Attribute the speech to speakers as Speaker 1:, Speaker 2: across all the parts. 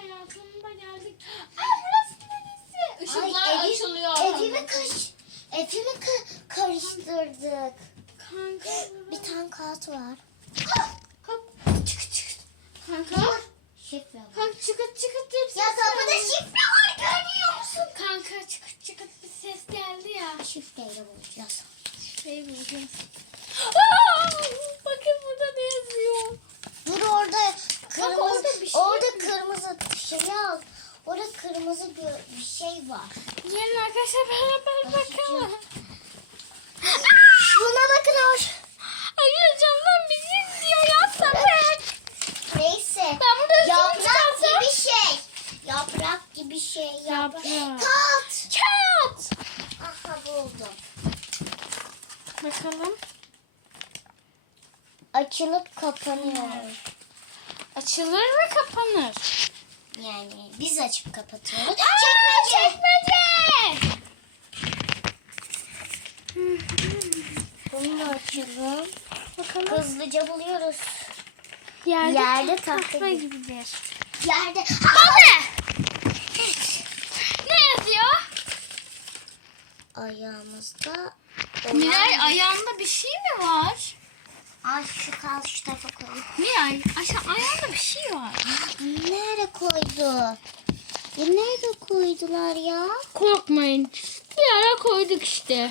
Speaker 1: hayatımda geldik. Aa burası neresi? Işıklar
Speaker 2: Ay, evi-
Speaker 1: açılıyor.
Speaker 2: Evimi kaş, evimi ka- karıştırdık.
Speaker 1: Kanka.
Speaker 2: Bir tane kağıt var.
Speaker 1: Kap. Çık çık. Kanka.
Speaker 2: Şifre var.
Speaker 1: Kanka çıkıt çıkıt diye bir
Speaker 2: Ya
Speaker 1: ses
Speaker 2: kapıda
Speaker 1: geldi.
Speaker 2: şifre var görmüyor musun?
Speaker 1: Kanka çıkıt çıkıt bir ses geldi ya.
Speaker 2: Şifreyle bulacağız.
Speaker 1: Şey bulacağız. Aa, bakın burada ne yazıyor?
Speaker 2: Dur orada kırmızı,
Speaker 1: orada bir şey
Speaker 2: orada kırmızı şey al. Orada kırmızı bir, bir şey var.
Speaker 1: Gelin arkadaşlar beraber bakalım.
Speaker 2: Şuna bakın or.
Speaker 1: Ay camdan bizi izliyor ya sapık.
Speaker 2: Neyse.
Speaker 1: Ben burada
Speaker 2: Yaprak
Speaker 1: çıkarsam-
Speaker 2: gibi şey. Yaprak gibi şey. Yaprak. Kağıt.
Speaker 1: Kağıt.
Speaker 2: Aha buldum.
Speaker 1: Bakalım.
Speaker 2: Açılıp kapanıyor.
Speaker 1: Açılır ve kapanır.
Speaker 2: Yani biz açıp kapatıyoruz.
Speaker 1: Aa,
Speaker 2: Çekmece.
Speaker 1: çekmece.
Speaker 2: Bunu da açalım.
Speaker 1: Bakalım.
Speaker 2: Hızlıca buluyoruz.
Speaker 1: Yerde,
Speaker 2: Yerde
Speaker 1: tahta
Speaker 2: tahta gibi.
Speaker 1: gibidir.
Speaker 2: Yerde.
Speaker 1: Hadi. Ne yazıyor?
Speaker 2: Ayağımızda.
Speaker 1: Miray ayağında bir şey mi var?
Speaker 2: Ay şu kal şu tarafa koy.
Speaker 1: Miray aşağı ayağında bir şey var.
Speaker 2: Nereye koydu? Ya nereye koydular ya?
Speaker 1: Korkmayın. Bir ara koyduk işte.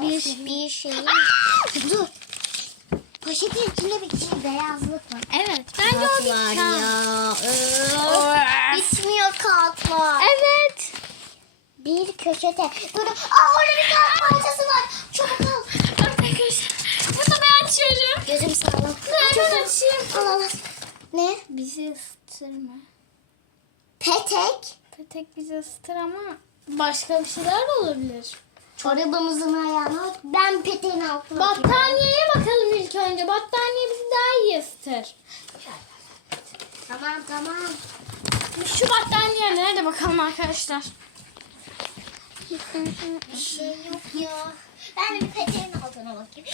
Speaker 2: Bir, bir şey. Dur. Poşetin içinde bir şey beyazlık var.
Speaker 1: Evet. Bence o
Speaker 2: Kağıt
Speaker 1: bir
Speaker 2: var
Speaker 1: kağıt.
Speaker 2: ya. Bitmiyor kağıtlar.
Speaker 1: Evet.
Speaker 2: Bir köşede. Dur. Aa orada bir kağıt var.
Speaker 1: Bizi ısıtırma.
Speaker 2: Petek.
Speaker 1: Petek bizi ısıtır ama başka bir şeyler de olabilir.
Speaker 2: Çorabımızın ayağına. Ben peteğin altına.
Speaker 1: Battaniyeye bakalım ilk önce. Battaniye bizi daha iyi ısıtır.
Speaker 2: Tamam tamam.
Speaker 1: Şu battaniye nerede bakalım arkadaşlar.
Speaker 2: Bir şey yok ya. Ben de bir peteğin altına bakayım.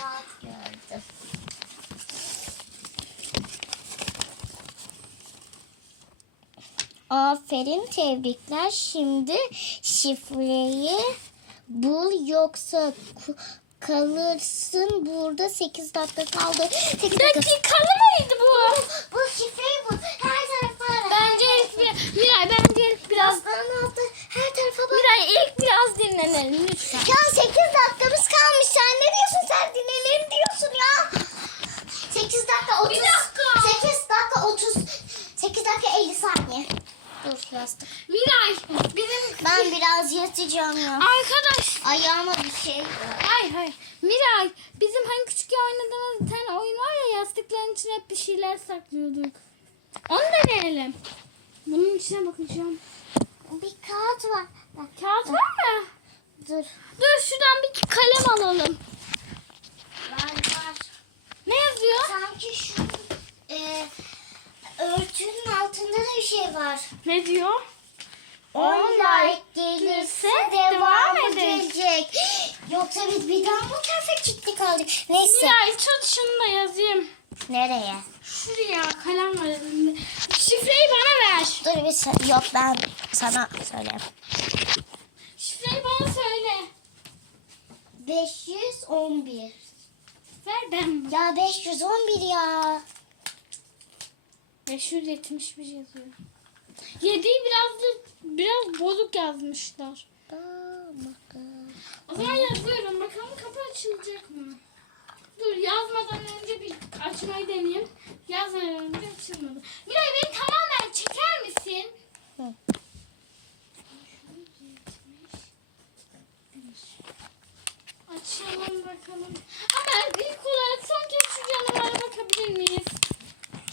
Speaker 2: Kağıt gördüm. Aferin tebrikler. Şimdi şifreyi bul yoksa kalırsın. Burada 8 dakika kaldı. 8 dakika.
Speaker 1: Dakikalı mıydı bu?
Speaker 2: Bu şifreyi bul. Her tarafa ara.
Speaker 1: Bence ilk bir, Miray bence ilk biraz
Speaker 2: Birazdan altı her tarafa bak.
Speaker 1: Miray ilk biraz dinlenelim lütfen.
Speaker 2: Ya 8 dakikamız kalmış. Sen ne diyorsun? Sen dinlenelim diyorsun ya. 8 dakika 30.
Speaker 1: Bir dakika.
Speaker 2: 8 dakika 30. 8 dakika 50 saniye. Dur yastık.
Speaker 1: Miray bizim
Speaker 2: Ben biraz yatacağım ya.
Speaker 1: arkadaş.
Speaker 2: Ayağıma bir şey var.
Speaker 1: Hayır hayır. Miray bizim hani küçük oynadığımız bir tane oyun var ya yastıkların içine hep bir şeyler saklıyorduk. Onu deneyelim. Bunun içine bakacağım.
Speaker 2: Bir kağıt var. Bak,
Speaker 1: Kağıt var mı?
Speaker 2: dur.
Speaker 1: Dur şuradan bir kalem alalım.
Speaker 2: Var var.
Speaker 1: Ne yazıyor?
Speaker 2: Sanki şu e, örtünün altında da bir şey var.
Speaker 1: Ne diyor?
Speaker 2: 10 like gelirse devam edecek. Yoksa biz bir daha mı trafik ciddi kaldık? Neyse.
Speaker 1: Miray tut şunu da yazayım.
Speaker 2: Nereye?
Speaker 1: Şuraya kalem var elimde. Şifreyi bana ver.
Speaker 2: Dur bir sa- yok ben sana söyleyeyim.
Speaker 1: Şifreyi bana söyle.
Speaker 2: 511.
Speaker 1: Ver ben.
Speaker 2: Ya 511 ya.
Speaker 1: 571 yazıyor. 7'yi biraz da biraz bozuk yazmışlar. O zaman yazıyorum. Bakalım kapı açılacak mı? Dur yazmadan önce bir açmayı deneyeyim. Yazmadan önce açılmadı. Miray beni tamamen çeker misin?
Speaker 2: Hı.
Speaker 1: Açalım bakalım. Ama ilk olarak son kez şu canavara bakabilir miyiz?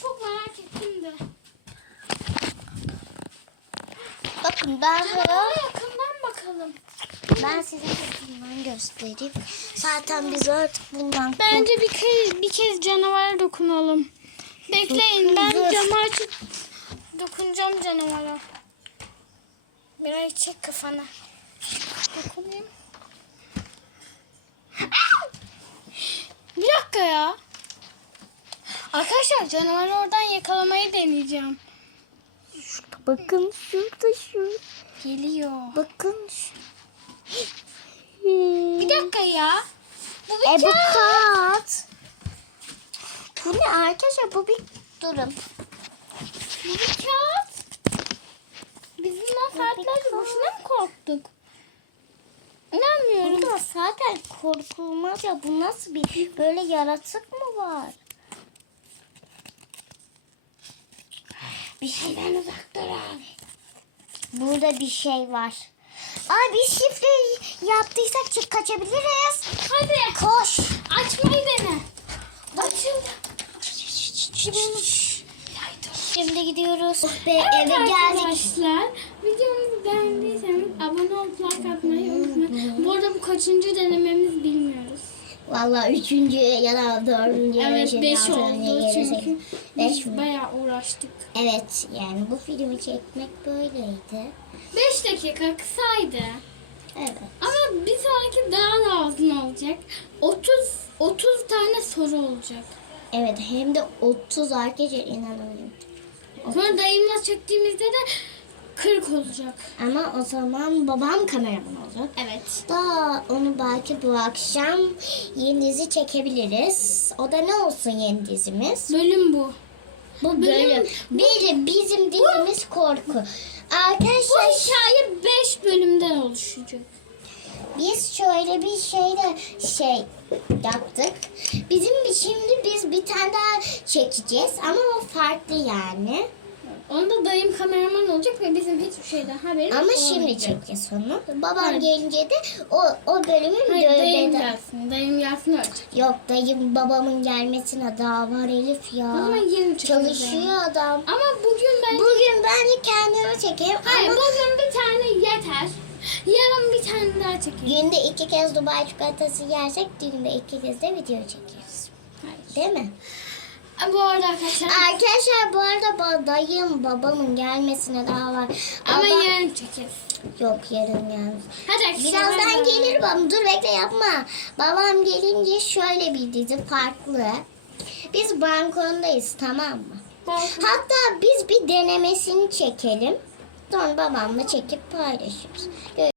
Speaker 1: Çok merak ettim de.
Speaker 2: Bakın ben
Speaker 1: yakından bakalım.
Speaker 2: ben size yakından göstereyim. Zaten biz artık bundan
Speaker 1: Bence bir kez, bir kez canavara dokunalım. Bekleyin ben camı açıp dokunacağım canavara. Miray çek kafana. Dokunayım. Bir dakika ya. Arkadaşlar canavarı oradan yakalamayı deneyeceğim.
Speaker 2: Bakın şurada şu.
Speaker 1: Geliyor.
Speaker 2: Bakın şu.
Speaker 1: Bir dakika ya. Bu bir
Speaker 2: E bu
Speaker 1: kağıt.
Speaker 2: kağıt. Bu ne arkadaşlar bu bir durun.
Speaker 1: Bu bir kağıt. Biz bundan saatlerce boşuna mı korktuk? İnanmıyorum.
Speaker 2: Burada zaten korkulmaz ya. Bu nasıl bir böyle yaratık mı var? Bir şeyden uzak dur abi. Burada bir şey var. Ay biz şifre yaptıysak çık kaçabiliriz.
Speaker 1: Hadi
Speaker 2: Koş.
Speaker 1: açmayı dene. Açıldı.
Speaker 2: Şimdi gidiyoruz. Be,
Speaker 1: Evet
Speaker 2: eve geldik.
Speaker 1: arkadaşlar. Videomuzu beğendiyseniz abone olup like atmayı unutmayın. Bu arada bu kaçıncı denememiz bilmiyoruz.
Speaker 2: Valla üçüncü ya da dördüncü ya da
Speaker 1: Evet
Speaker 2: beşinci,
Speaker 1: 5
Speaker 2: altıncı,
Speaker 1: oldu çünkü
Speaker 2: Beş
Speaker 1: biz
Speaker 2: mi?
Speaker 1: bayağı uğraştık.
Speaker 2: Evet yani bu filmi çekmek böyleydi.
Speaker 1: 5 dakika kısaydı.
Speaker 2: Evet.
Speaker 1: Ama bir sonraki daha da uzun olacak. 30 30 tane soru olacak.
Speaker 2: Evet hem de 30 arkadaşlar inanamıyorum.
Speaker 1: Sonra dayımla çektiğimizde de 40 olacak.
Speaker 2: Ama o zaman babam kameraman olacak.
Speaker 1: Evet.
Speaker 2: Daha onu belki bu akşam yeni dizi çekebiliriz. O da ne olsun yeni dizimiz?
Speaker 1: Bölüm bu.
Speaker 2: Bu bölüm. Bir bizim dizimiz korku.
Speaker 1: Bu
Speaker 2: Arkadaşlar
Speaker 1: hikaye 5 bölümden oluşacak.
Speaker 2: Biz şöyle bir şey de şey yaptık. Bizim şimdi biz bir tane daha çekeceğiz ama o farklı yani.
Speaker 1: Onda dayım kameraman olacak ve bizim hiçbir şeyden haberimiz
Speaker 2: Ama
Speaker 1: olmayacak.
Speaker 2: şimdi çekeceğiz onu. Babam
Speaker 1: Evet.
Speaker 2: gelince de o o bölümün
Speaker 1: Hayır dayım
Speaker 2: dövmede.
Speaker 1: gelsin. Dayım gelsin öyle.
Speaker 2: Yok dayım babamın gelmesine daha var Elif ya.
Speaker 1: Çekelim dayım.
Speaker 2: Çalışıyor adam.
Speaker 1: Ama bugün ben...
Speaker 2: Bugün ben de kendime çekeyim
Speaker 1: Hayır
Speaker 2: ama
Speaker 1: bugün bir tane yeter. Yarın bir tane daha çekelim.
Speaker 2: günde iki kez Dubai çikolatası yersek günde iki kez de video çekeriz.
Speaker 1: Hayır.
Speaker 2: Değil mi?
Speaker 1: Bu arada arkadaşlar...
Speaker 2: Arkadaşlar bu arada dayım babamın gelmesine daha var.
Speaker 1: Ama
Speaker 2: Baba-
Speaker 1: yarın çekeriz.
Speaker 2: Yok yarın gelmez.
Speaker 1: Hadi arkadaşlar.
Speaker 2: Birazdan gelir babam. Dur bekle yapma. Babam gelince şöyle bir dizi farklı. Biz balkondayız tamam mı? Hatta biz bir denemesini çekelim. Sonra babamla çekip paylaşırız.